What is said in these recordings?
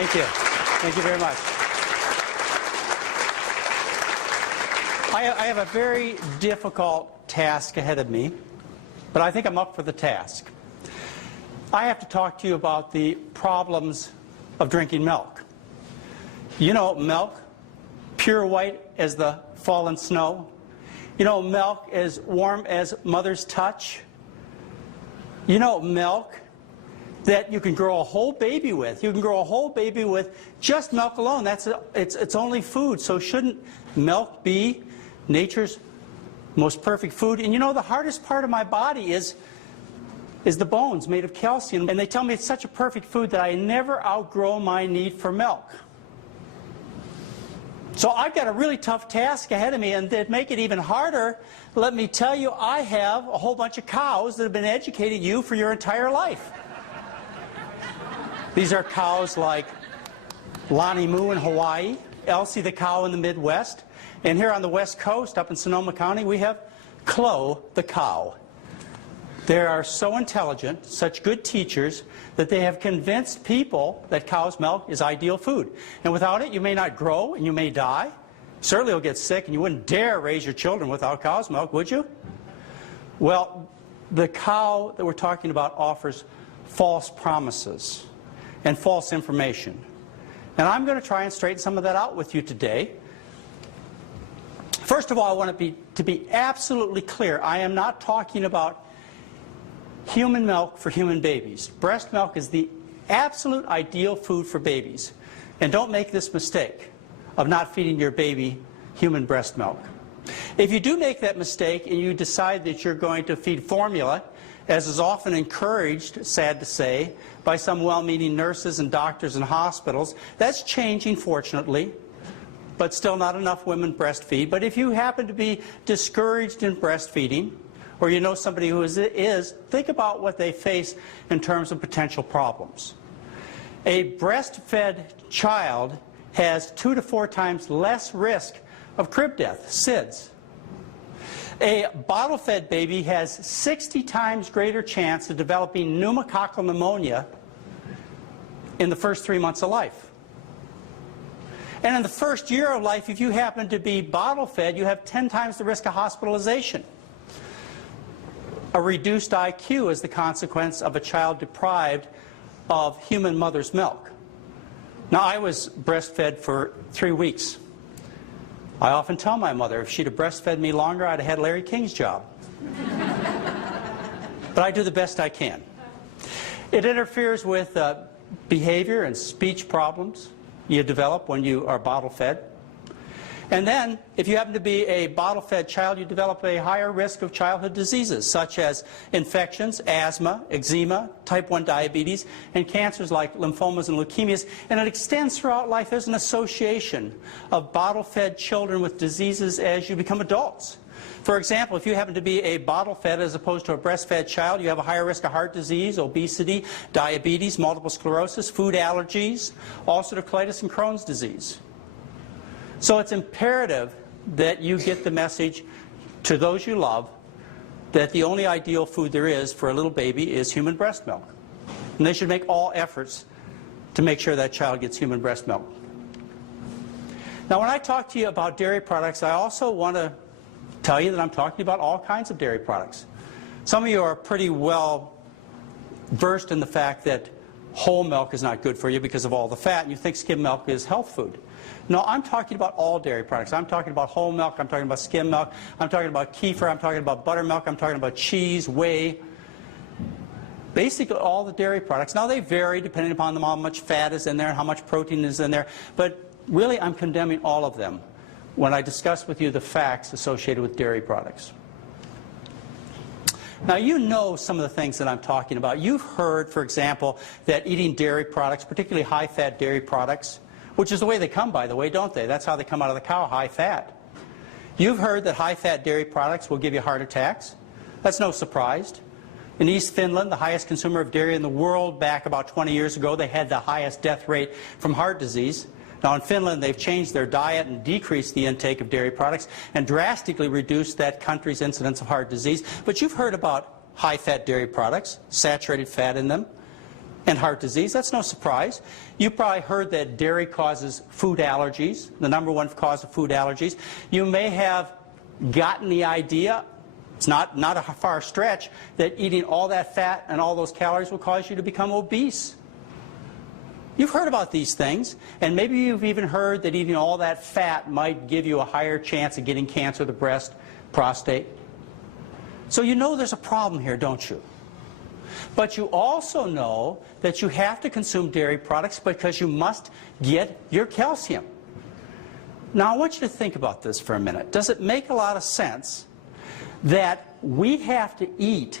Thank you. Thank you very much. I have a very difficult task ahead of me, but I think I'm up for the task. I have to talk to you about the problems of drinking milk. You know milk, pure white as the fallen snow. You know milk as warm as mother's touch. You know milk that you can grow a whole baby with. You can grow a whole baby with just milk alone. It's only food. So shouldn't milk be nature's most perfect food? And you know the hardest part of my body is the bones made of calcium. And they tell me it's such a perfect food that I never outgrow my need for milk. So I've got a really tough task ahead of me, and to make it even harder, let me tell you, I have a whole bunch of cows that have been educating you for your entire life. These are cows like Lonnie Moo in Hawaii, Elsie the cow in the Midwest, and here on the West Coast, up in Sonoma County, we have Chloe the cow. They are so intelligent, such good teachers, that they have convinced people that cow's milk is ideal food. And without it, you may not grow and you may die. Certainly you'll get sick, and you wouldn't dare raise your children without cow's milk, would you? Well, the cow that we're talking about offers false promises and false information. And I'm going to try and straighten some of that out with you today. First of all, I want to be absolutely clear. I am not talking about human milk for human babies. Breast milk is the absolute ideal food for babies. And don't make this mistake of not feeding your baby human breast milk. If you do make that mistake and you decide that you're going to feed formula, as is often encouraged, sad to say, by some well-meaning nurses and doctors and hospitals, that's changing, fortunately, but still not enough women breastfeed. But if you happen to be discouraged in breastfeeding, or you know somebody who is, think about what they face in terms of potential problems. A breastfed child has 2 to 4 times less risk of crib death, SIDS. A bottle-fed baby has 60 times greater chance of developing pneumococcal pneumonia in the first 3 months of life. And in the first year of life, if you happen to be bottle-fed, you have 10 times the risk of hospitalization. A reduced IQ is the consequence of a child deprived of human mother's milk. Now, I was breastfed for 3 weeks. I often tell my mother, if she'd have breastfed me longer, I'd have had Larry King's job. But I do the best I can. It interferes with behavior and speech problems you develop when you are bottle-fed. And then, if you happen to be a bottle-fed child, you develop a higher risk of childhood diseases, such as infections, asthma, eczema, type 1 diabetes, and cancers like lymphomas and leukemias. And it extends throughout life. There's an association of bottle-fed children with diseases as you become adults. For example, if you happen to be a bottle-fed as opposed to a breastfed child, you have a higher risk of heart disease, obesity, diabetes, multiple sclerosis, food allergies, ulcerative colitis, and Crohn's disease. So it's imperative that you get the message to those you love that the only ideal food there is for a little baby is human breast milk. And they should make all efforts to make sure that child gets human breast milk. Now, when I talk to you about dairy products, I also want to tell you that I'm talking about all kinds of dairy products. Some of you are pretty well versed in the fact that whole milk is not good for you because of all the fat, and you think skim milk is health food. No, I'm talking about all dairy products. I'm talking about whole milk, I'm talking about skim milk, I'm talking about kefir, I'm talking about buttermilk, I'm talking about cheese, whey. Basically all the dairy products. Now they vary depending upon how much fat is in there and how much protein is in there, but really I'm condemning all of them when I discuss with you the facts associated with dairy products. Now, you know some of the things that I'm talking about. You've heard, for example, that eating dairy products, particularly high-fat dairy products, which is the way they come, by the way, don't they? That's how they come out of the cow, high-fat. You've heard that high-fat dairy products will give you heart attacks. That's no surprise. In East Finland, the highest consumer of dairy in the world, back about 20 years ago, they had the highest death rate from heart disease. Now in Finland, they've changed their diet and decreased the intake of dairy products and drastically reduced that country's incidence of heart disease. But you've heard about high-fat dairy products, saturated fat in them, and heart disease. That's no surprise. You probably heard that dairy causes food allergies, the #1 cause of food allergies. You may have gotten the idea, it's not a far stretch, that eating all that fat and all those calories will cause you to become obese. You've heard about these things, and maybe you've even heard that eating all that fat might give you a higher chance of getting cancer of the breast, prostate. So you know there's a problem here, don't you? But you also know that you have to consume dairy products because you must get your calcium. Now I want you to think about this for a minute. Does it make a lot of sense that we have to eat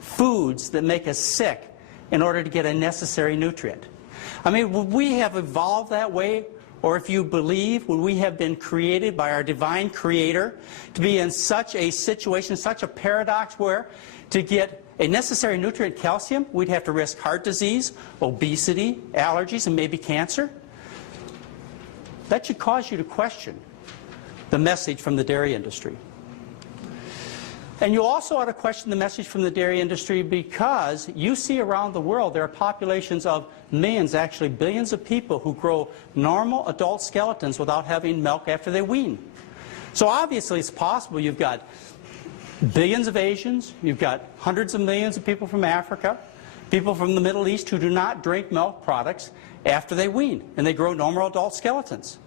foods that make us sick in order to get a necessary nutrient? I mean, would we have evolved that way? Or if you believe, would we have been created by our divine creator to be in such a situation, such a paradox where to get a necessary nutrient, calcium, we'd have to risk heart disease, obesity, allergies, and maybe cancer? That should cause you to question the message from the dairy industry. And you also ought to question the message from the dairy industry because you see around the world there are populations of millions, actually billions of people who grow normal adult skeletons without having milk after they wean. So obviously it's possible. You've got billions of Asians, you've got hundreds of millions of people from Africa, people from the Middle East who do not drink milk products after they wean, and they grow normal adult skeletons.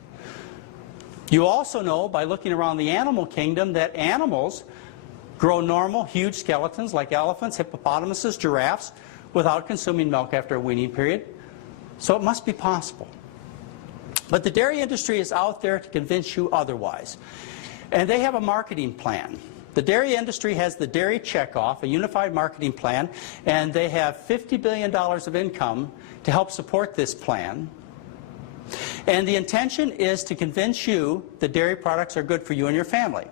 You also know by looking around the animal kingdom that animals grow normal, huge skeletons like elephants, hippopotamuses, giraffes, without consuming milk after a weaning period. So it must be possible. But the dairy industry is out there to convince you otherwise. And they have a marketing plan. The dairy industry has the dairy checkoff, a unified marketing plan, and they have $50 billion of income to help support this plan. And the intention is to convince you that dairy products are good for you and your family.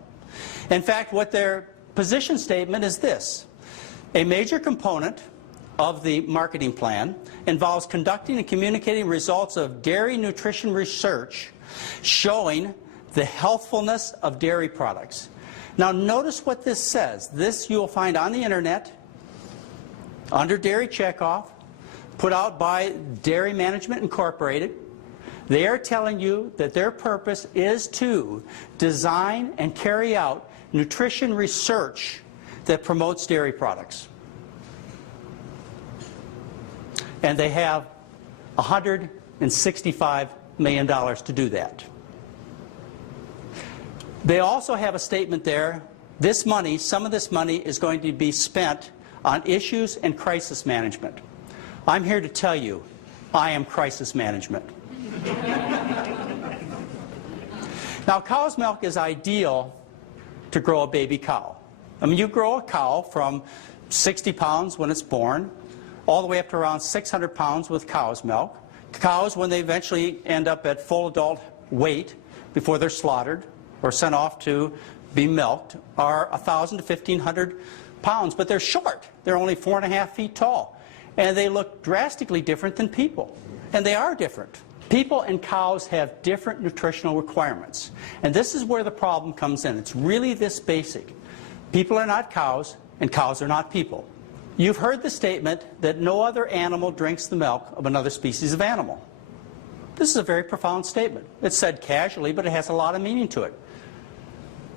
In fact, what their position statement is this: a major component of the marketing plan involves conducting and communicating results of dairy nutrition research showing the healthfulness of dairy products. Now notice what this says. This you'll find on the internet under Dairy Checkoff, put out by Dairy Management Incorporated. They are telling you that their purpose is to design and carry out nutrition research that promotes dairy products. And they have $165 million to do that. They also have a statement there, this money, some of this money is going to be spent on issues and crisis management. I'm here to tell you, I am crisis management. Now, cow's milk is ideal to grow a baby cow. I mean, you grow a cow from 60 pounds when it's born, all the way up to around 600 pounds with cow's milk. Cows, when they eventually end up at full adult weight before they're slaughtered or sent off to be milked, are 1,000 to 1,500 pounds. But they're short. They're only 4.5 feet tall. And they look drastically different than people. And they are different. People and cows have different nutritional requirements. And this is where the problem comes in. It's really this basic. People are not cows, and cows are not people. You've heard the statement that no other animal drinks the milk of another species of animal. This is a very profound statement. It's said casually, but it has a lot of meaning to it.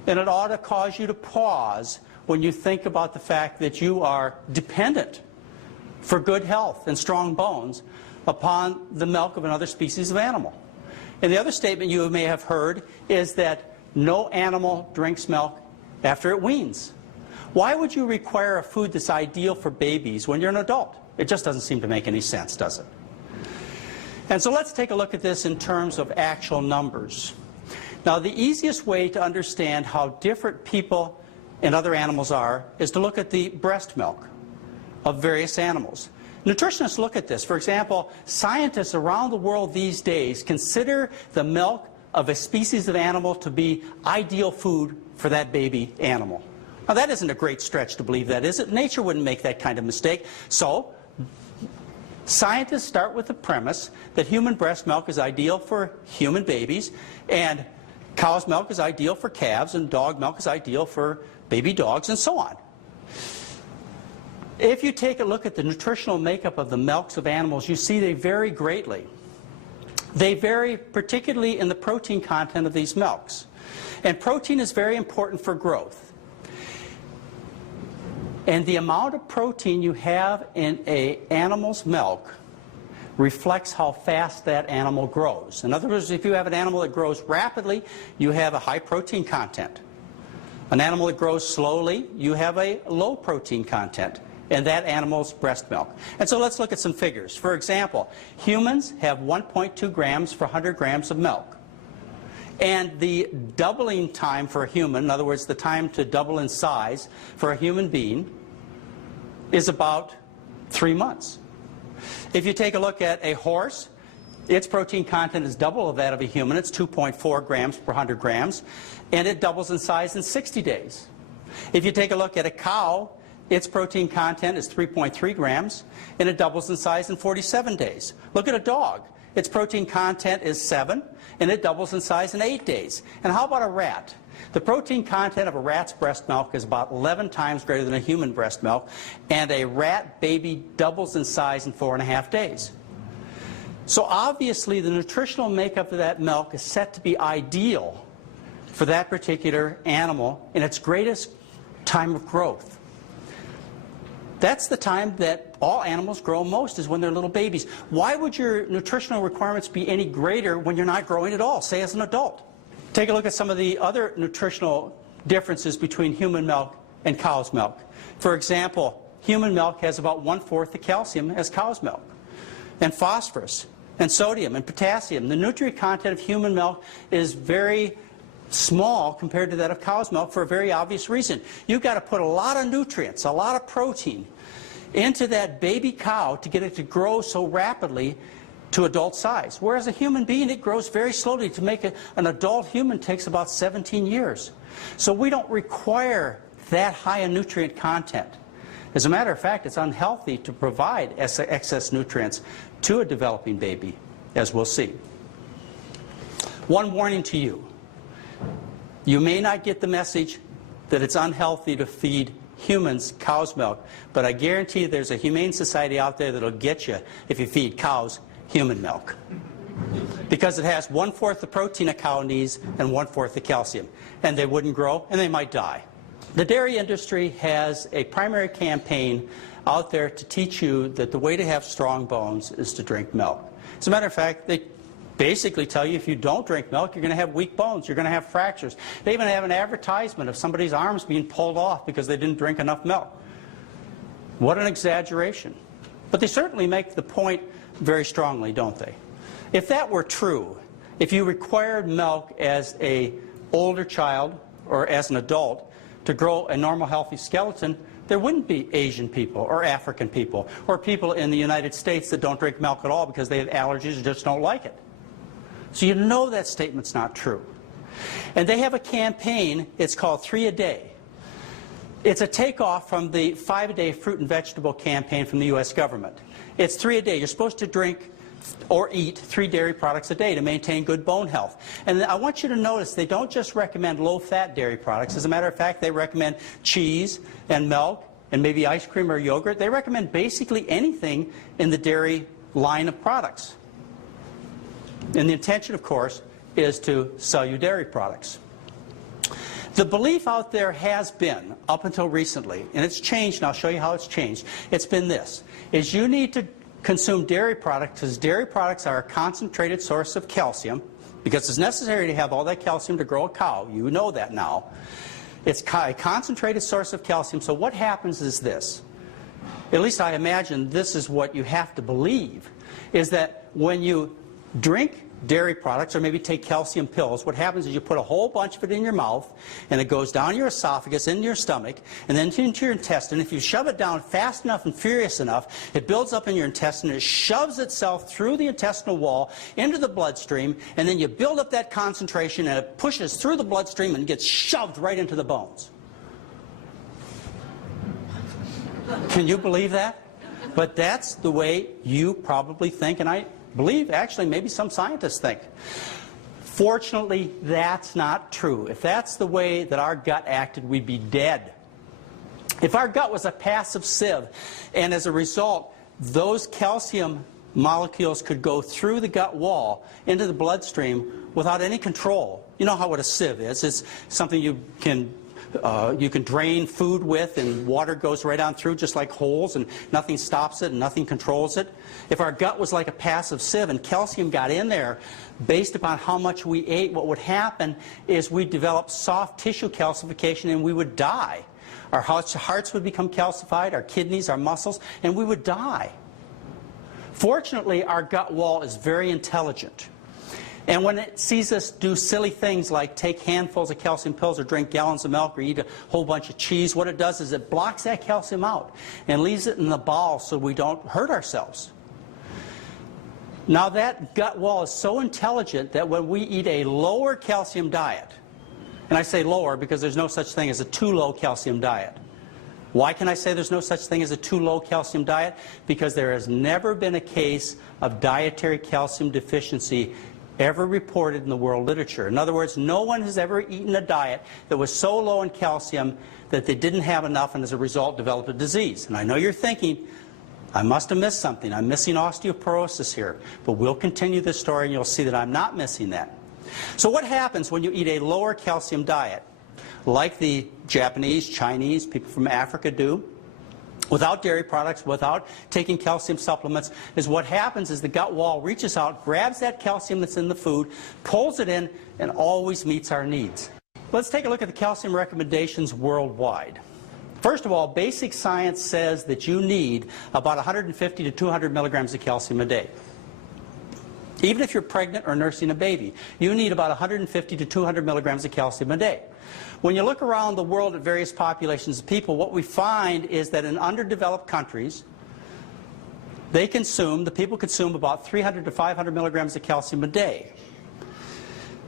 And it ought to cause you to pause when you think about the fact that you are dependent for good health and strong bones upon the milk of another species of animal. And the other statement you may have heard is that no animal drinks milk after it weans. Why would you require a food that's ideal for babies when you're an adult? It just doesn't seem to make any sense, does it? And so let's take a look at this in terms of actual numbers. Now, the easiest way to understand how different people and other animals are is to look at the breast milk of various animals. Nutritionists look at this. For example, scientists around the world these days consider the milk of a species of animal to be ideal food for that baby animal. Now, that isn't a great stretch to believe that, is it? Nature wouldn't make that kind of mistake. So, scientists start with the premise that human breast milk is ideal for human babies, and cow's milk is ideal for calves, and dog milk is ideal for baby dogs, and so on. If you take a look at the nutritional makeup of the milks of animals, you see they vary greatly. They vary particularly in the protein content of these milks. And protein is very important for growth. And the amount of protein you have in an animal's milk reflects how fast that animal grows. In other words, if you have an animal that grows rapidly, you have a high protein content. An animal that grows slowly, you have a low protein content in that animal's breast milk. And so let's look at some figures. For example, humans have 1.2 grams for 100 grams of milk. And the doubling time for a human, in other words, the time to double in size for a human being, is about 3 months. If you take a look at a horse, its protein content is double of that of a human. It's 2.4 grams per 100 grams, and it doubles in size in 60 days. If you take a look at a cow, its protein content is 3.3 grams, and it doubles in size in 47 days. Look at a dog. Its protein content is 7, and it doubles in size in 8 days. And how about a rat? The protein content of a rat's breast milk is about 11 times greater than a human breast milk, and a rat baby doubles in size in 4.5 days. So obviously the nutritional makeup of that milk is set to be ideal for that particular animal in its greatest time of growth. That's the time that all animals grow most, is when they're little babies. Why would your nutritional requirements be any greater when you're not growing at all, say as an adult? Take a look at some of the other nutritional differences between human milk and cow's milk. For example, human milk has about 1/4 the calcium as cow's milk, and phosphorus, and sodium, and potassium. The nutrient content of human milk is very small compared to that of cow's milk for a very obvious reason. You've got to put a lot of nutrients, a lot of protein into that baby cow to get it to grow so rapidly to adult size. Whereas a human being, it grows very slowly. To make an adult human takes about 17 years. So we don't require that high a nutrient content. As a matter of fact, it's unhealthy to provide excess nutrients to a developing baby, as we'll see. One warning to you. You may not get the message that it's unhealthy to feed humans cow's milk, but I guarantee you there's a humane society out there that'll get you if you feed cows human milk. Because it has 1/4 the protein a cow needs and 1/4 the calcium. And they wouldn't grow, and they might die. The dairy industry has a primary campaign out there to teach you that the way to have strong bones is to drink milk. As a matter of fact, they basically tell you if you don't drink milk, you're going to have weak bones, you're going to have fractures. They even have an advertisement of somebody's arms being pulled off because they didn't drink enough milk. What an exaggeration. But they certainly make the point very strongly, don't they? If that were true, if you required milk as an older child or as an adult to grow a normal healthy skeleton, there wouldn't be Asian people or African people or people in the United States that don't drink milk at all because they have allergies or just don't like it. So you know that statement's not true. And they have a campaign, it's called 3 a Day. It's a takeoff from the 5 a Day fruit and vegetable campaign from the U.S. government. It's 3 a day. You're supposed to drink or eat 3 dairy products a day to maintain good bone health. And I want you to notice they don't just recommend low-fat dairy products. As a matter of fact, they recommend cheese and milk and maybe ice cream or yogurt. They recommend basically anything in the dairy line of products. And the intention, of course, is to sell you dairy products. The belief out there has been, up until recently, and it's changed, and I'll show you how it's changed, it's been this, is you need to consume dairy products because dairy products are a concentrated source of calcium, because it's necessary to have all that calcium to grow a cow. You know that now. It's a concentrated source of calcium, so what happens is this. At least I imagine this is what you have to believe, is that when you drink dairy products or maybe take calcium pills, what happens is you put a whole bunch of it in your mouth and it goes down your esophagus, into your stomach, and then into your intestine. If you shove it down fast enough and furious enough, it builds up in your intestine, it shoves itself through the intestinal wall into the bloodstream, and then you build up that concentration and it pushes through the bloodstream and gets shoved right into the bones. Can you believe that? But that's the way you probably think, and I believe, actually, maybe some scientists think. Fortunately, that's not true. If that's the way that our gut acted, we'd be dead. If our gut was a passive sieve, and as a result, those calcium molecules could go through the gut wall into the bloodstream without any control. You know how what a sieve is. It's something you can drain food with, and water goes right on through just like holes, and nothing stops it and nothing controls it. If our gut was like a passive sieve and calcium got in there based upon how much we ate, what would happen is we'd develop soft tissue calcification and we would die. Our hearts would become calcified, our kidneys, our muscles, and we would die. Fortunately, our gut wall is very intelligent. And when it sees us do silly things like take handfuls of calcium pills or drink gallons of milk or eat a whole bunch of cheese, what it does is it blocks that calcium out and leaves it in the bowel so we don't hurt ourselves. Now that gut wall is so intelligent that when we eat a lower calcium diet, and I say lower because there's no such thing as a too low calcium diet. Why can I say there's no such thing as a too low calcium diet? Because there has never been a case of dietary calcium deficiency ever reported in the world literature. In other words, no one has ever eaten a diet that was so low in calcium that they didn't have enough and as a result developed a disease. And I know you're thinking, I must have missed something. I'm missing osteoporosis here. But we'll continue this story and you'll see that I'm not missing that. So what happens when you eat a lower calcium diet, like the Japanese, Chinese, people from Africa do, without dairy products, without taking calcium supplements, is what happens is the gut wall reaches out, grabs that calcium that's in the food, pulls it in, and always meets our needs. Let's take a look at the calcium recommendations worldwide. First of all, basic science says that you need about 150 to 200 milligrams of calcium a day. Even if you're pregnant or nursing a baby, you need about 150 to 200 milligrams of calcium a day. When you look around the world at various populations of people, what we find is that in underdeveloped countries, the people consume about 300 to 500 milligrams of calcium a day.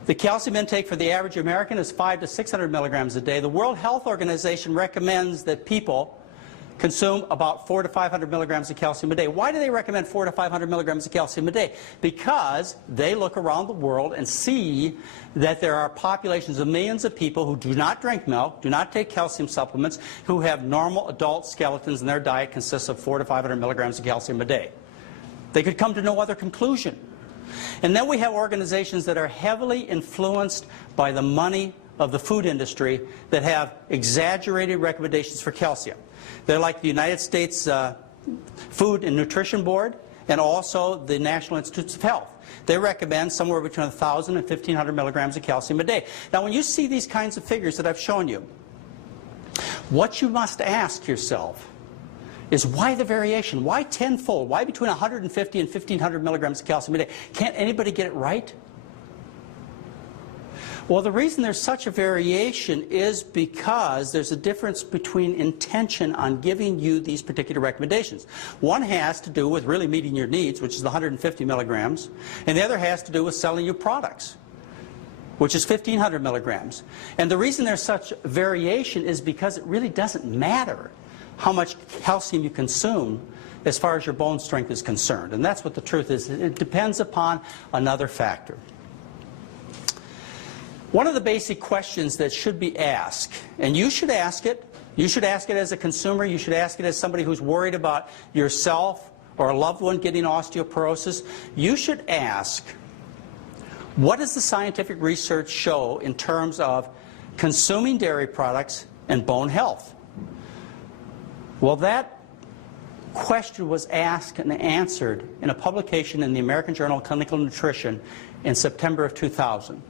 The calcium intake for the average American is 500 to 600 milligrams a day. The World Health Organization recommends that people consume about 400 to 500 milligrams of calcium a day. Why do they recommend 400 to 500 milligrams of calcium a day? Because they look around the world and see that there are populations of millions of people who do not drink milk, do not take calcium supplements, who have normal adult skeletons and their diet consists of 400 to 500 milligrams of calcium a day. They could come to no other conclusion. And then we have organizations that are heavily influenced by the money of the food industry that have exaggerated recommendations for calcium. They're like the United States Food and Nutrition Board and also the National Institutes of Health. They recommend somewhere between 1,000 and 1,500 milligrams of calcium a day. Now, when you see these kinds of figures that I've shown you, what you must ask yourself is why the variation? Why tenfold? Why between 150 and 1,500 milligrams of calcium a day? Can't anybody get it right? Well, the reason there's such a variation is because there's a difference between intention on giving you these particular recommendations. One has to do with really meeting your needs, which is the 150 milligrams, and the other has to do with selling you products, which is 1,500 milligrams. And the reason there's such variation is because it really doesn't matter how much calcium you consume as far as your bone strength is concerned. And that's what the truth is. It depends upon another factor. One of the basic questions that should be asked, and you should ask it as a consumer, you should ask it as somebody who's worried about yourself or a loved one getting osteoporosis, you should ask, what does the scientific research show in terms of consuming dairy products and bone health? Well, that question was asked and answered in a publication in the American Journal of Clinical Nutrition in September of 2000.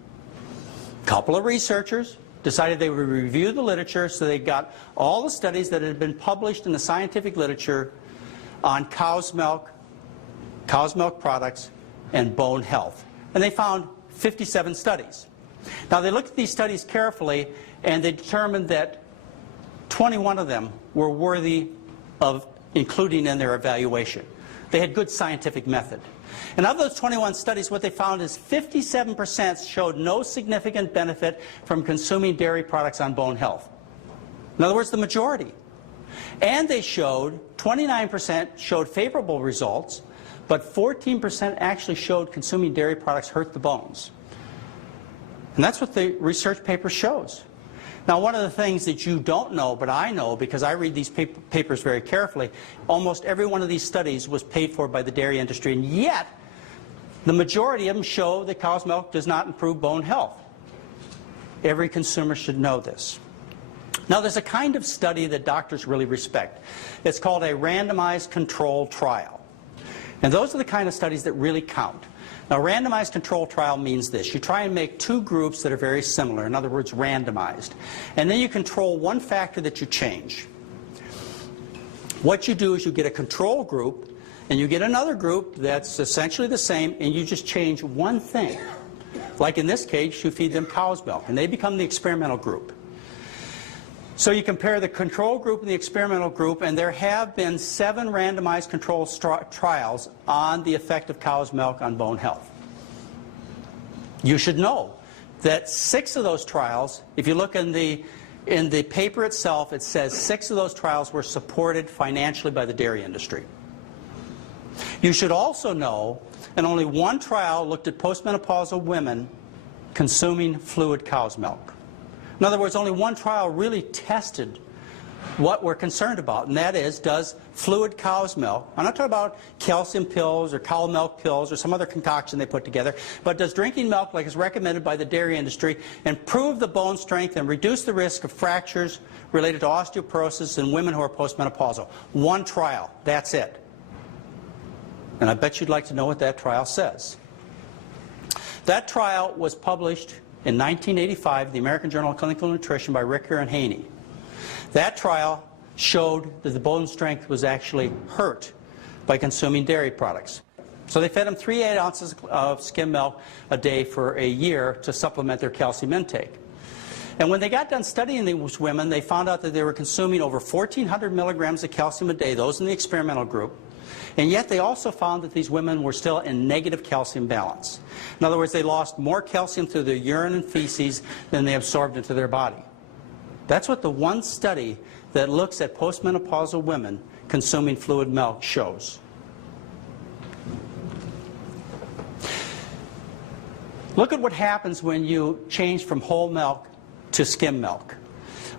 A couple of researchers decided they would review the literature, so they got all the studies that had been published in the scientific literature on cow's milk products, and bone health. And they found 57 studies. Now, they looked at these studies carefully, and they determined that 21 of them were worthy of including in their evaluation. They had good scientific method. And of those 21 studies, what they found is 57% showed no significant benefit from consuming dairy products on bone health. In other words, the majority. And they showed 29% showed favorable results, but 14% actually showed consuming dairy products hurt the bones. And that's what the research paper shows. Now, one of the things that you don't know, but I know because I read these papers very carefully, almost every one of these studies was paid for by the dairy industry, and yet the majority of them show that cow's milk does not improve bone health. Every consumer should know this. Now, there's a kind of study that doctors really respect. It's called a randomized controlled trial. And those are the kind of studies that really count. Now, randomized controlled trial means this. You try and make two groups that are very similar, in other words, randomized. And then you control one factor that you change. What you do is you get a control group, and you get another group that's essentially the same, and you just change one thing. Like in this case, you feed them cow's milk, and they become the experimental group. So you compare the control group and the experimental group, and there have been 7 randomized controlled trials on the effect of cow's milk on bone health. You should know that 6 of those trials, if you look in the paper itself, it says 6 of those trials were supported financially by the dairy industry. You should also know that only 1 trial looked at postmenopausal women consuming fluid cow's milk. In other words, only 1 trial really tested what we're concerned about, and that is, does fluid cow's milk, I'm not talking about calcium pills or cow milk pills or some other concoction they put together, but does drinking milk like is recommended by the dairy industry improve the bone strength and reduce the risk of fractures related to osteoporosis in women who are postmenopausal? 1 trial, that's it. And I bet you'd like to know what that trial says. That trial was published in 1985 in the American Journal of Clinical Nutrition by Ricker and Haney. That trial showed that the bone strength was actually hurt by consuming dairy products. So they fed them 3 8-ounces of skim milk a day for a year to supplement their calcium intake. And when they got done studying these women, they found out that they were consuming over 1,400 milligrams of calcium a day, those in the experimental group. And yet they also found that these women were still in negative calcium balance. In other words, they lost more calcium through their urine and feces than they absorbed into their body. That's what the one study that looks at postmenopausal women consuming fluid milk shows. Look at what happens when you change from whole milk to skim milk.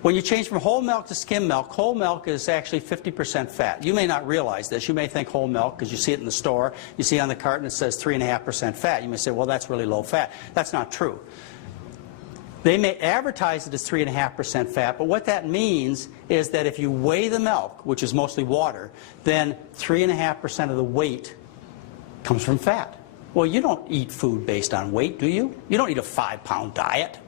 When you change from whole milk to skim milk, whole milk is actually 50% fat. You may not realize this. You may think whole milk because you see it in the store. You see on the carton it says 3.5% fat. You may say, well, that's really low fat. That's not true. They may advertise it as 3.5% fat, but what that means is that if you weigh the milk, which is mostly water, then 3.5% of the weight comes from fat. Well, you don't eat food based on weight, do you? You don't eat a 5-pound diet.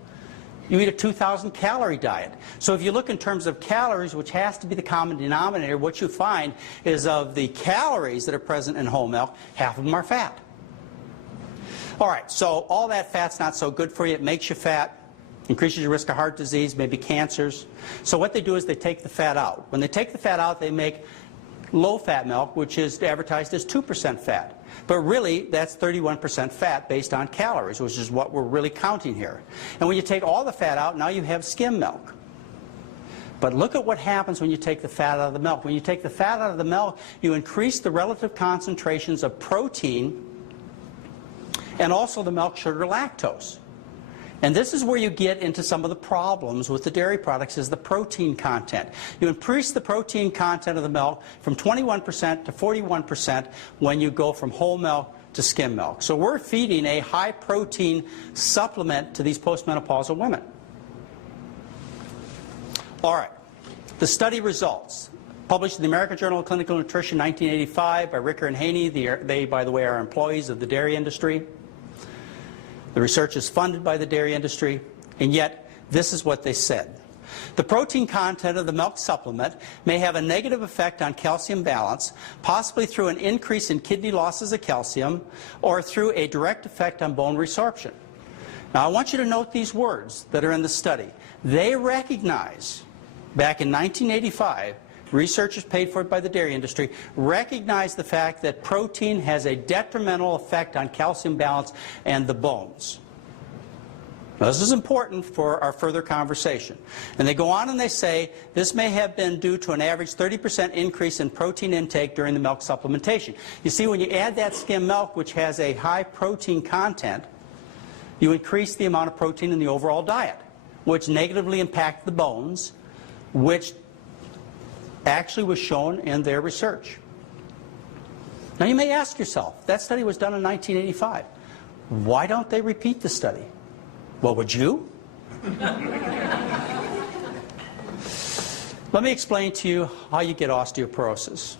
You eat a 2,000-calorie diet. So if you look in terms of calories, which has to be the common denominator, what you find is of the calories that are present in whole milk, half of them are fat. All right, so all that fat's not so good for you. It makes you fat, increases your risk of heart disease, maybe cancers. So what they do is they take the fat out. When they take the fat out, they make low-fat milk, which is advertised as 2% fat. But really, that's 31% fat based on calories, which is what we're really counting here. And when you take all the fat out, now you have skim milk. But look at what happens when you take the fat out of the milk. When you take the fat out of the milk, you increase the relative concentrations of protein and also the milk sugar lactose. And this is where you get into some of the problems with the dairy products, is the protein content. You increase the protein content of the milk from 21% to 41% when you go from whole milk to skim milk. So we're feeding a high protein supplement to these postmenopausal women. All right, the study results. Published in the American Journal of Clinical Nutrition, 1985 by Ricker and Haney. They, by the way, are employees of the dairy industry. The research is funded by the dairy industry, and yet this is what they said. The protein content of the milk supplement may have a negative effect on calcium balance, possibly through an increase in kidney losses of calcium or through a direct effect on bone resorption. Now I want you to note these words that are in the study. They recognize, back in 1985, researchers paid for it by the dairy industry, recognize the fact that protein has a detrimental effect on calcium balance and the bones. Now, this is important for our further conversation. And they go on and they say this may have been due to an average 30% increase in protein intake during the milk supplementation. You see, when you add that skim milk, which has a high protein content, you increase the amount of protein in the overall diet. which negatively impact the bones, which actually was shown in their research. Now you may ask yourself, that study was done in 1985. Why don't they repeat the study? Well, would you? Let me explain to you how you get osteoporosis.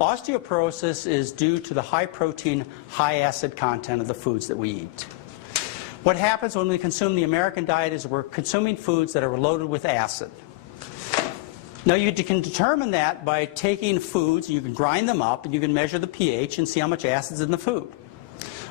Osteoporosis is due to the high protein, high acid content of the foods that we eat. What happens when we consume the American diet is we're consuming foods that are loaded with acid. Now you can determine that by taking foods, you can grind them up and you can measure the pH and see how much acid is in the food.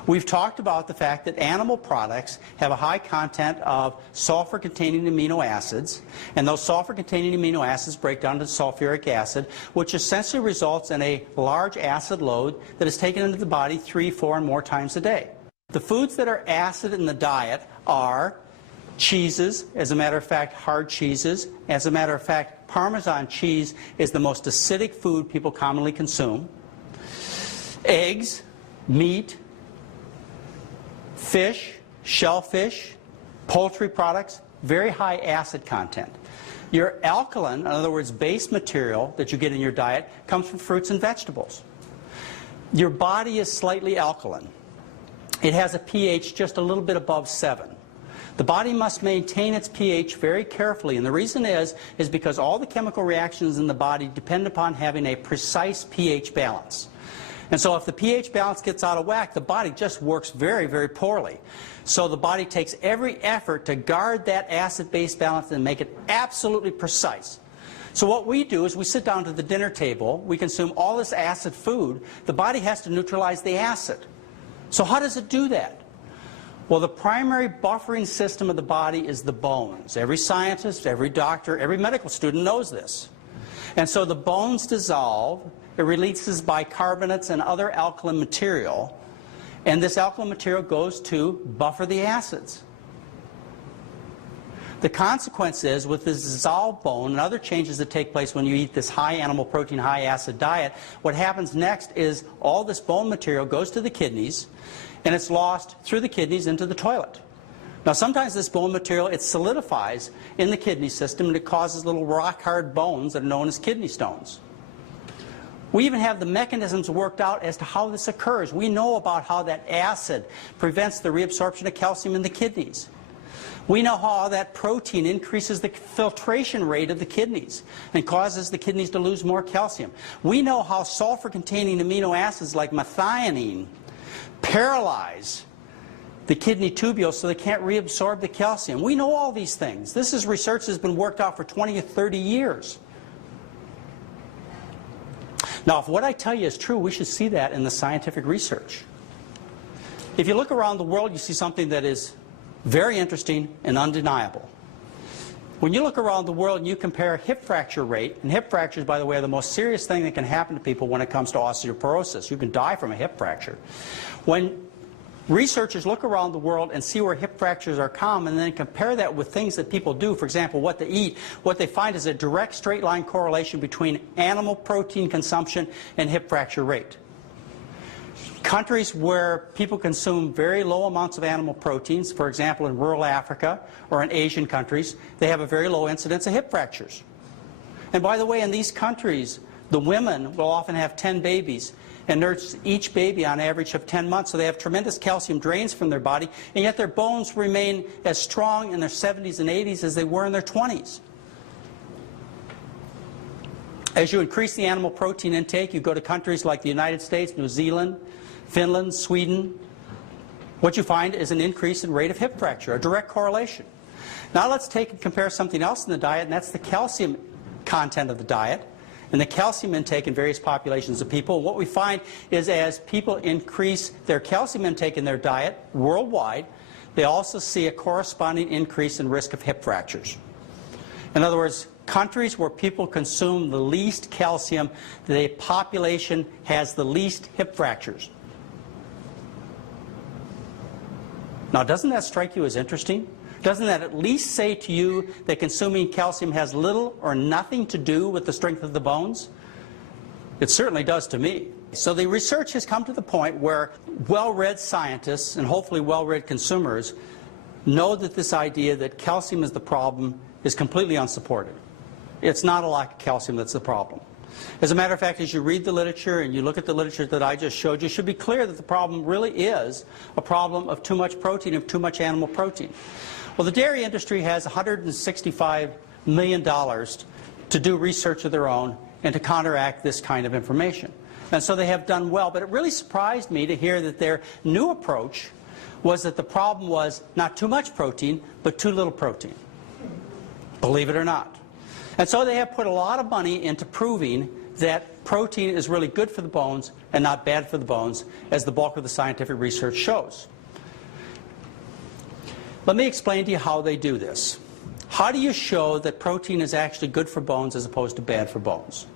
We've talked about the fact that animal products have a high content of sulfur-containing amino acids, and those sulfur-containing amino acids break down to sulfuric acid, which essentially results in a large acid load that is taken into the body 3, 4, and more times a day. The foods that are acid in the diet are cheeses, as a matter of fact, hard cheeses. As a matter of fact, Parmesan cheese is the most acidic food people commonly consume. Eggs, meat, fish, shellfish, poultry products, very high acid content. Your alkaline, in other words, base material that you get in your diet, comes from fruits and vegetables. Your body is slightly alkaline. It has a pH just a little bit above 7. The body must maintain its pH very carefully, and the reason is because all the chemical reactions in the body depend upon having a precise pH balance. And so if the pH balance gets out of whack, the body just works very, very poorly. So the body takes every effort to guard that acid-base balance and make it absolutely precise. So what we do is we sit down to the dinner table, we consume all this acid food, the body has to neutralize the acid. So how does it do that? Well, the primary buffering system of the body is the bones. Every scientist, every doctor, every medical student knows this. And so the bones dissolve, it releases bicarbonates and other alkaline material, and this alkaline material goes to buffer the acids. The consequence is, with this dissolved bone and other changes that take place when you eat this high animal protein, high acid diet, what happens next is all this bone material goes to the kidneys, and it's lost through the kidneys into the toilet. Now sometimes this bone material, it solidifies in the kidney system and it causes little rock-hard bones that are known as kidney stones. We even have the mechanisms worked out as to how this occurs. We know about how that acid prevents the reabsorption of calcium in the kidneys. We know how that protein increases the filtration rate of the kidneys and causes the kidneys to lose more calcium. We know how sulfur-containing amino acids like methionine paralyze the kidney tubules so they can't reabsorb the calcium. We know all these things. This is research that's been worked out for 20 or 30 years. Now, if what I tell you is true, we should see that in the scientific research. If you look around the world, you see something that is very interesting and undeniable. When you look around the world and you compare hip fracture rate, and hip fractures, by the way, are the most serious thing that can happen to people when it comes to osteoporosis. You can die from a hip fracture. When researchers look around the world and see where hip fractures are common and then compare that with things that people do, for example, what they eat, what they find is a direct straight line correlation between animal protein consumption and hip fracture rate. Countries where people consume very low amounts of animal proteins, for example in rural Africa or in Asian countries, they have a very low incidence of hip fractures. And by the way, in these countries, the women will often have 10 babies and nurse each baby on average of 10 months, so they have tremendous calcium drains from their body, and yet their bones remain as strong in their 70s and 80s as they were in their 20s. As you increase the animal protein intake, you go to countries like the United States, New Zealand, Finland, Sweden, what you find is an increase in rate of hip fracture, a direct correlation. Now let's take and compare something else in the diet, and that's the calcium content of the diet and the calcium intake in various populations of people. What we find is as people increase their calcium intake in their diet worldwide, they also see a corresponding increase in risk of hip fractures. In other words, countries where people consume the least calcium, the population has the least hip fractures. Now, doesn't that strike you as interesting? Doesn't that at least say to you that consuming calcium has little or nothing to do with the strength of the bones? It certainly does to me. So the research has come to the point where well-read scientists and hopefully well-read consumers know that this idea that calcium is the problem is completely unsupported. It's not a lack of calcium that's the problem. As a matter of fact, as you read the literature and you look at the literature that I just showed you, it should be clear that the problem really is a problem of too much protein, of too much animal protein. Well, the dairy industry has $165 million to do research of their own and to counteract this kind of information. And so they have done well, but it really surprised me to hear that their new approach was that the problem was not too much protein, but too little protein. Believe it or not. And so they have put a lot of money into proving that protein is really good for the bones and not bad for the bones, as the bulk of the scientific research shows. Let me explain to you how they do this. How do you show that protein is actually good for bones as opposed to bad for bones?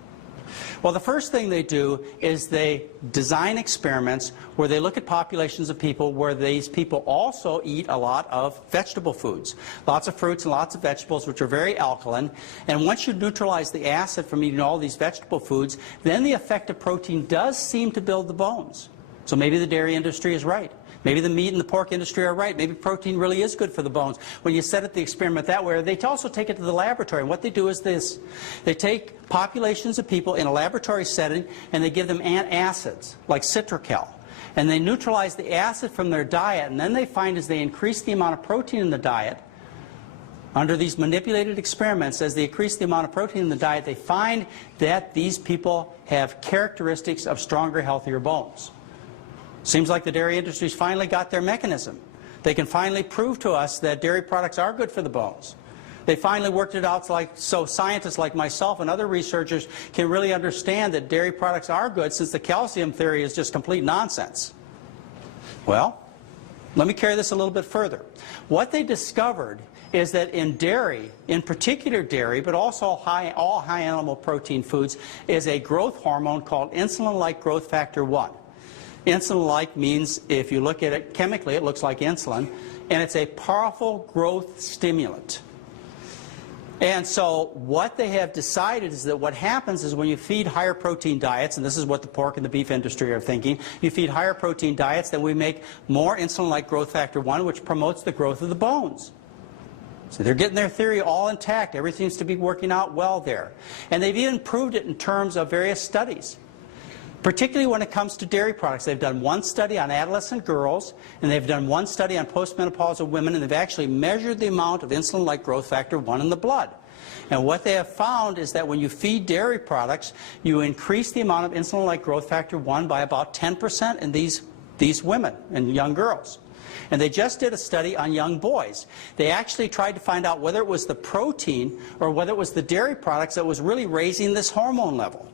Well, the first thing they do is they design experiments where they look at populations of people where these people also eat a lot of vegetable foods. Lots of fruits and lots of vegetables, which are very alkaline. And once you neutralize the acid from eating all these vegetable foods, then the effect of protein does seem to build the bones. So maybe the dairy industry is right. Maybe the meat and the pork industry are right. Maybe protein really is good for the bones. When you set up the experiment that way, they also take it to the laboratory. And what they do is this. They take populations of people in a laboratory setting and they give them antacids, like Citracal. And they neutralize the acid from their diet. And then they find as they increase the amount of protein in the diet, under these manipulated experiments, as they increase the amount of protein in the diet, they find that these people have characteristics of stronger, healthier bones. Seems like the dairy industry's finally got their mechanism. They can finally prove to us that dairy products are good for the bones. They finally worked it out so scientists like myself and other researchers can really understand that dairy products are good, since the calcium theory is just complete nonsense. Well, let me carry this a little bit further. What they discovered is that in dairy, in particular dairy, but also all high animal protein foods, is a growth hormone called insulin-like growth factor 1. Insulin-like means, if you look at it chemically, it looks like insulin, and it's a powerful growth stimulant. And so what they have decided is that what happens is when you feed higher protein diets, and this is what the pork and the beef industry are thinking, you feed higher protein diets, then we make more insulin-like growth factor 1, which promotes the growth of the bones. So they're getting their theory all intact. Everything seems to be working out well there. And they've even proved it in terms of various studies. Particularly when it comes to dairy products. They've done one study on adolescent girls, and they've done one study on postmenopausal women, and they've actually measured the amount of insulin-like growth factor 1 in the blood. And what they have found is that when you feed dairy products, you increase the amount of insulin-like growth factor 1 by about 10% in these women and young girls. And they just did a study on young boys. They actually tried to find out whether it was the protein or whether it was the dairy products that was really raising this hormone level.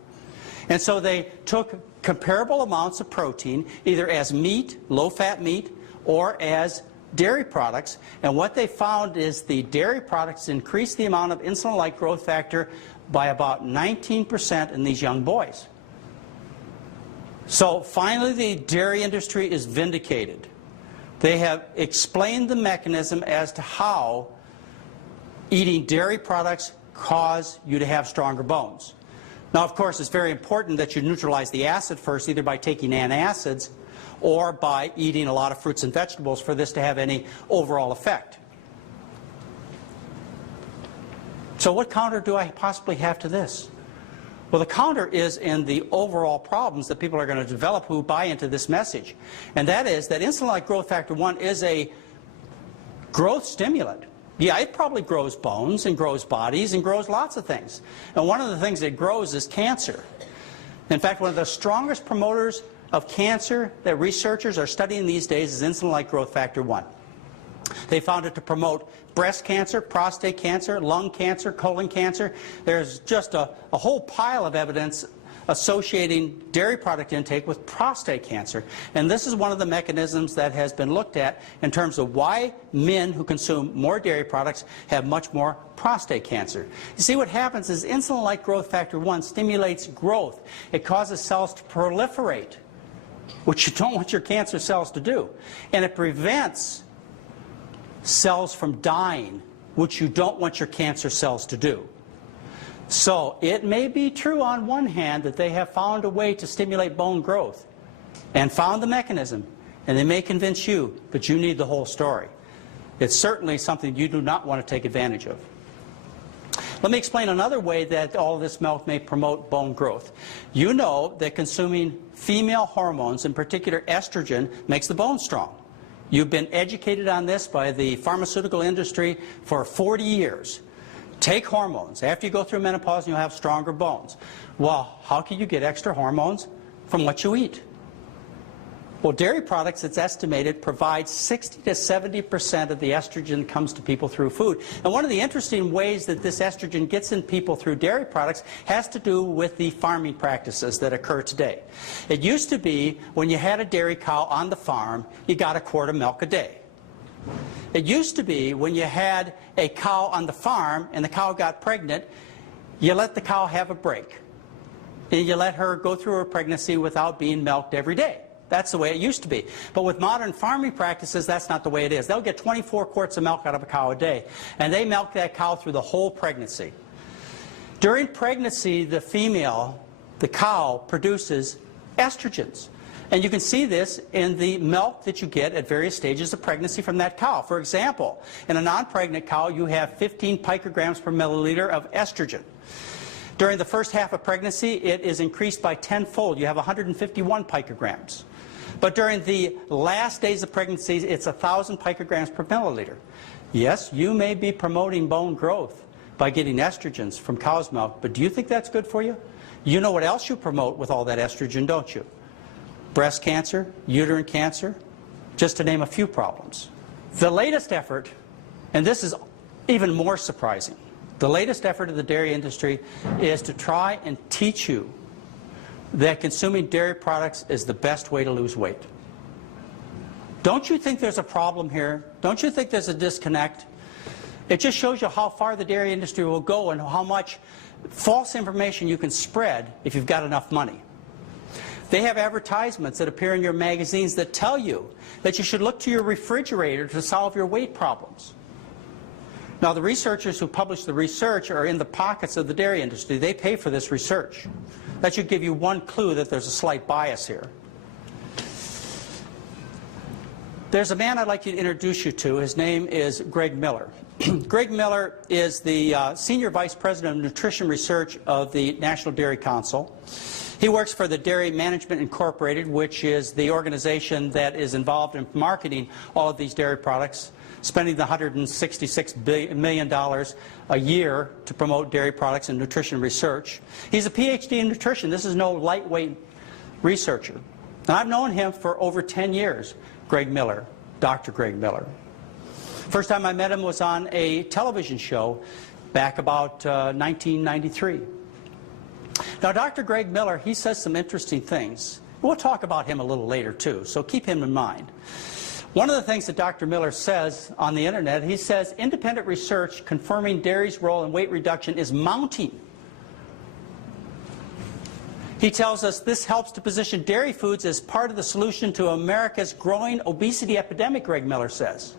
And so they took comparable amounts of protein, either as meat, low-fat meat, or as dairy products. And what they found is the dairy products increased the amount of insulin-like growth factor by about 19% in these young boys. So finally, the dairy industry is vindicated. They have explained the mechanism as to how eating dairy products cause you to have stronger bones. Now, of course, it's very important that you neutralize the acid first, either by taking antacids or by eating a lot of fruits and vegetables for this to have any overall effect. So what counter do I possibly have to this? Well, the counter is in the overall problems that people are going to develop who buy into this message. And that is that insulin-like growth factor 1 is a growth stimulant. Yeah, it probably grows bones and grows bodies and grows lots of things. And one of the things it grows is cancer. In fact, one of the strongest promoters of cancer that researchers are studying these days is insulin-like growth factor 1. They found it to promote breast cancer, prostate cancer, lung cancer, colon cancer. There's just a whole pile of evidence associating dairy product intake with prostate cancer. And this is one of the mechanisms that has been looked at in terms of why men who consume more dairy products have much more prostate cancer. You see, what happens is insulin-like growth factor 1 stimulates growth. It causes cells to proliferate, which you don't want your cancer cells to do. And it prevents cells from dying, which you don't want your cancer cells to do. So it may be true on one hand that they have found a way to stimulate bone growth and found the mechanism, and they may convince you, but you need the whole story. It's certainly something you do not want to take advantage of. Let me explain another way that all of this milk may promote bone growth. You know that consuming female hormones, in particular estrogen, makes the bone strong. You've been educated on this by the pharmaceutical industry for 40 years. Take hormones. After you go through menopause, you'll have stronger bones. Well, how can you get extra hormones from what you eat? Well, dairy products, it's estimated, provide 60 to 70% of the estrogen that comes to people through food. And one of the interesting ways that this estrogen gets in people through dairy products has to do with the farming practices that occur today. It used to be when you had a dairy cow on the farm, you got a quart of milk a day. It used to be when you had a cow on the farm and the cow got pregnant, you let the cow have a break. And you let her go through her pregnancy without being milked every day. That's the way it used to be. But with modern farming practices, that's not the way it is. They'll get 24 quarts of milk out of a cow a day, and they milk that cow through the whole pregnancy. During pregnancy, the female, the cow, produces estrogens. And you can see this in the milk that you get at various stages of pregnancy from that cow. For example, in a non-pregnant cow, you have 15 picograms per milliliter of estrogen. During the first half of pregnancy, it is increased by tenfold. You have 151 picograms. But during the last days of pregnancy, it's 1,000 picograms per milliliter. Yes, you may be promoting bone growth by getting estrogens from cow's milk, but do you think that's good for you? You know what else you promote with all that estrogen, don't you? Breast cancer, uterine cancer, just to name a few problems. The latest effort, and this is even more surprising, the latest effort of the dairy industry is to try and teach you that consuming dairy products is the best way to lose weight. Don't you think there's a problem here? Don't you think there's a disconnect? It just shows you how far the dairy industry will go and how much false information you can spread if you've got enough money. They have advertisements that appear in your magazines that tell you that you should look to your refrigerator to solve your weight problems. Now, the researchers who publish the research are in the pockets of the dairy industry. They pay for this research. That should give you one clue that there's a slight bias here. There's a man I'd like you to introduce you to. His name is Greg Miller. Greg Miller is the Senior Vice President of Nutrition Research of the National Dairy Council. He works for the Dairy Management Incorporated, which is the organization that is involved in marketing all of these dairy products, spending the $166 million a year to promote dairy products and nutrition research. He's a PhD in nutrition. This is no lightweight researcher. And I've known him for over 10 years, Greg Miller, Dr. Greg Miller. First time I met him was on a television show back about 1993. Now, Dr. Greg Miller, he says some interesting things. We'll talk about him a little later, too, so keep him in mind. One of the things that Dr. Miller says on the internet, he says independent research confirming dairy's role in weight reduction is mounting. He tells us this helps to position dairy foods as part of the solution to America's growing obesity epidemic, Greg Miller says.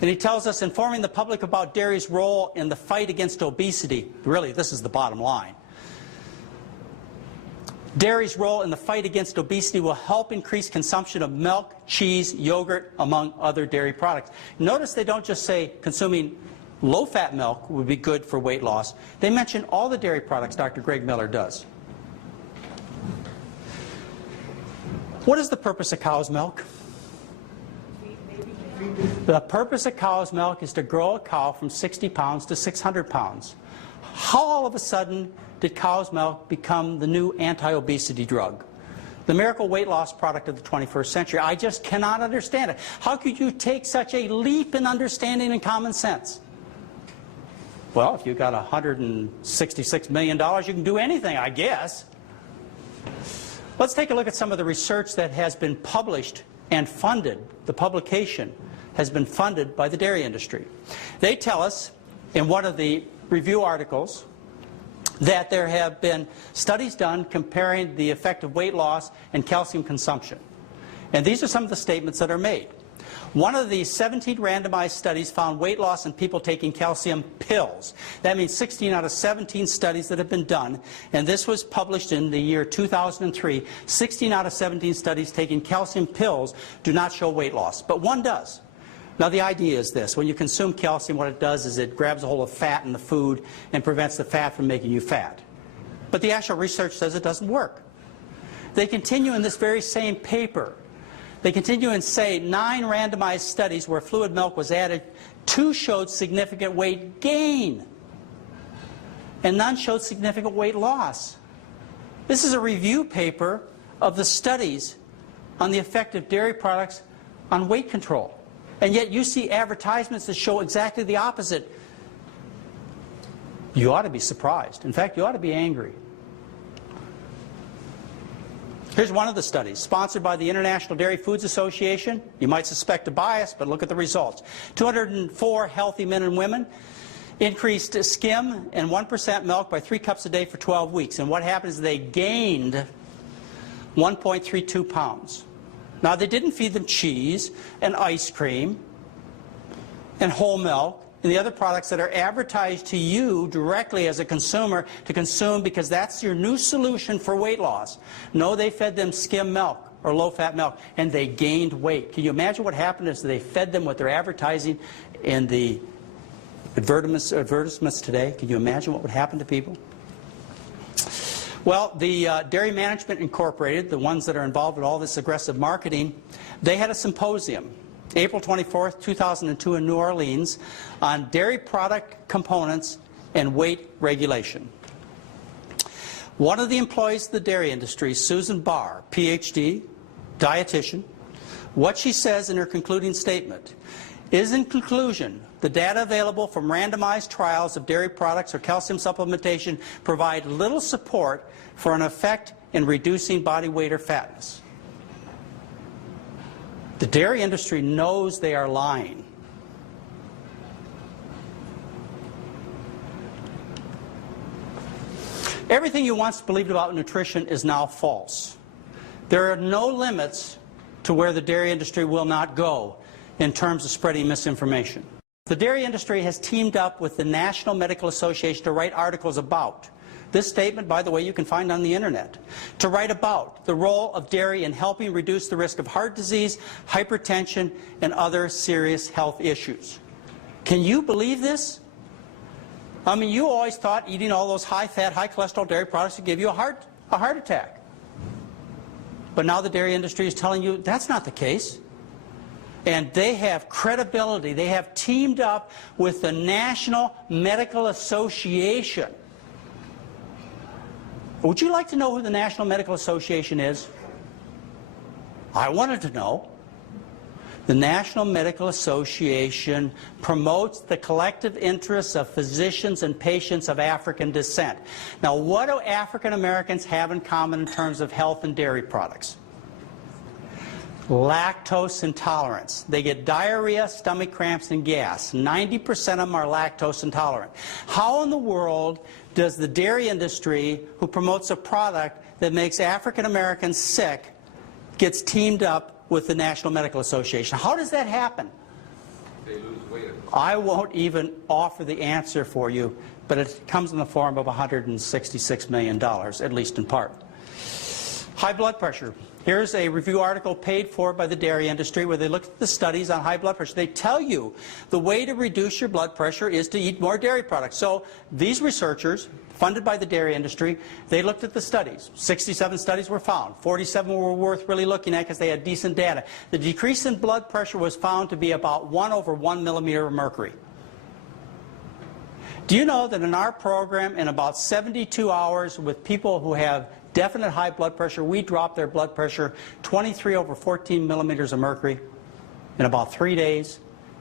And he tells us informing the public about dairy's role in the fight against obesity. Really, this is the bottom line. Dairy's role in the fight against obesity will help increase consumption of milk, cheese, yogurt, among other dairy products. Notice they don't just say consuming low-fat milk would be good for weight loss. They mention all the dairy products Dr. Greg Miller does. What is the purpose of cow's milk? The purpose of cow's milk is to grow a cow from 60 pounds to 600 pounds. How all of a sudden did cow's milk become the new anti-obesity drug? The miracle weight loss product of the 21st century. I just cannot understand it. How could you take such a leap in understanding and common sense? Well, if you've got $166 million, you can do anything, I guess. Let's take a look at some of the research that has been published and funded. The publication has been funded by the dairy industry. They tell us in one of the review articles that there have been studies done comparing the effect of weight loss and calcium consumption. And these are some of the statements that are made. One of the 17 randomized studies found weight loss in people taking calcium pills. That means 16 out of 17 studies that have been done, and this was published in the year 2003. 16 out of 17 studies taking calcium pills do not show weight loss, but one does. Now the idea is this: when you consume calcium, what it does is it grabs a hold of fat in the food and prevents the fat from making you fat. But the actual research says it doesn't work. They continue in this very same paper. They continue and say 9 randomized studies where fluid milk was added, 2 showed significant weight gain, and none showed significant weight loss. This is a review paper of the studies on the effect of dairy products on weight control. And yet you see advertisements that show exactly the opposite. You ought to be surprised. In fact, you ought to be angry. Here's one of the studies, sponsored by the International Dairy Foods Association. You might suspect a bias, but look at the results. 204 healthy men and women increased skim and 1% milk by 3 cups a day for 12 weeks. And what happened is they gained 1.32 pounds. Now, they didn't feed them cheese and ice cream and whole milk and the other products that are advertised to you directly as a consumer to consume because that's your new solution for weight loss. No, they fed them skim milk or low-fat milk, and they gained weight. Can you imagine what happened as they fed them what they're advertising in the advertisements today? Can you imagine what would happen to people? Well, the Dairy Management Incorporated, the ones that are involved in all this aggressive marketing, they had a symposium, April 24th, 2002 in New Orleans, on dairy product components and weight regulation. One of the employees of the dairy industry, Susan Barr, PhD, dietitian, what she says in her concluding statement is, in conclusion, the data available from randomized trials of dairy products or calcium supplementation provide little support for an effect in reducing body weight or fatness. The dairy industry knows they are lying. Everything you once believed about nutrition is now false. There are no limits to where the dairy industry will not go in terms of spreading misinformation. The dairy industry has teamed up with the National Medical Association to write articles about this statement, by the way, you can find on the internet, to write about the role of dairy in helping reduce the risk of heart disease, hypertension, and other serious health issues. Can you believe this? I mean, you always thought eating all those high-fat, high-cholesterol dairy products would give you a heart attack. But now the dairy industry is telling you that's not the case. And they have credibility. They have teamed up with the National Medical Association. Would you like to know who the National Medical Association is? I wanted to know. The National Medical Association promotes the collective interests of physicians and patients of African descent. Now, what do African Americans have in common in terms of health and dairy products? Lactose intolerance. They get diarrhea, stomach cramps, and gas. 90% of them are lactose intolerant. How in the world does the dairy industry, who promotes a product that makes African Americans sick, gets teamed up with the National Medical Association? How does that happen? They lose weight. I won't even offer the answer for you, but it comes in the form of $166 million, at least in part. High blood pressure. Here's a review article paid for by the dairy industry where they looked at the studies on high blood pressure. They tell you the way to reduce your blood pressure is to eat more dairy products. So these researchers, funded by the dairy industry, they looked at the studies. 67 studies were found. 47 were worth really looking at because they had decent data. The decrease in blood pressure was found to be about 1/1 millimeter of mercury. Do you know that in our program, in about 72 hours with people who have definite high blood pressure, we drop their blood pressure 23/14 millimeters of mercury in about 3 days,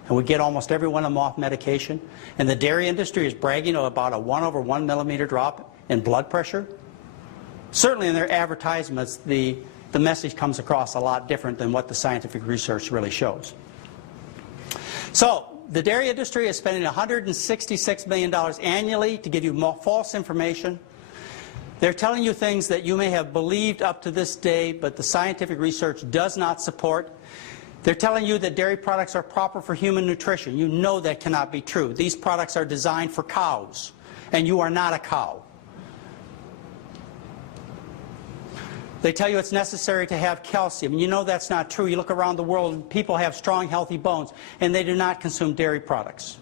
and we get almost every one of them off medication. And the dairy industry is bragging about a 1/1 millimeter drop in blood pressure. Certainly in their advertisements, the message comes across a lot different than what the scientific research really shows. So the dairy industry is spending $166 million annually to give you false information. They're telling you things that you may have believed up to this day, but the scientific research does not support. They're telling you that dairy products are proper for human nutrition. You know that cannot be true. These products are designed for cows, and you are not a cow. They tell you it's necessary to have calcium. You know that's not true. You look around the world and people have strong, healthy bones, and they do not consume dairy products.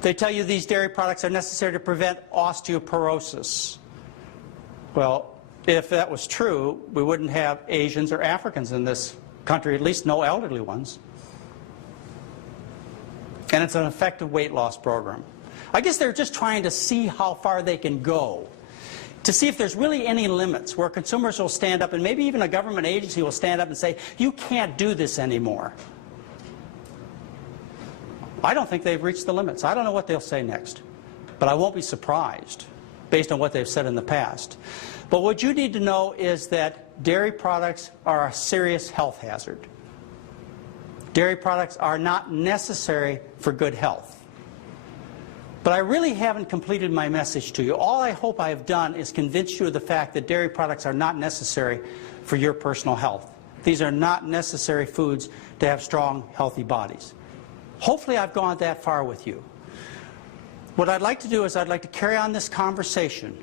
They tell you these dairy products are necessary to prevent osteoporosis. Well, if that was true, we wouldn't have Asians or Africans in this country, at least no elderly ones. And it's an effective weight loss program. I guess they're just trying to see how far they can go, to see if there's really any limits where consumers will stand up, and maybe even a government agency will stand up and say, you can't do this anymore. I don't think they've reached the limits. I don't know what they'll say next, but I won't be surprised based on what they've said in the past. But what you need to know is that dairy products are a serious health hazard. Dairy products are not necessary for good health. But I really haven't completed my message to you. All I hope I have done is convince you of the fact that dairy products are not necessary for your personal health. These are not necessary foods to have strong, healthy bodies. Hopefully I've gone that far with you. What I'd like to do is I'd like to carry on this conversation,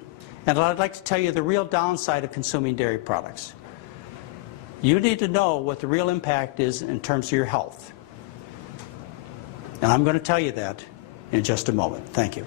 and I'd like to tell you the real downside of consuming dairy products. You need to know what the real impact is in terms of your health. And I'm going to tell you that in just a moment. Thank you.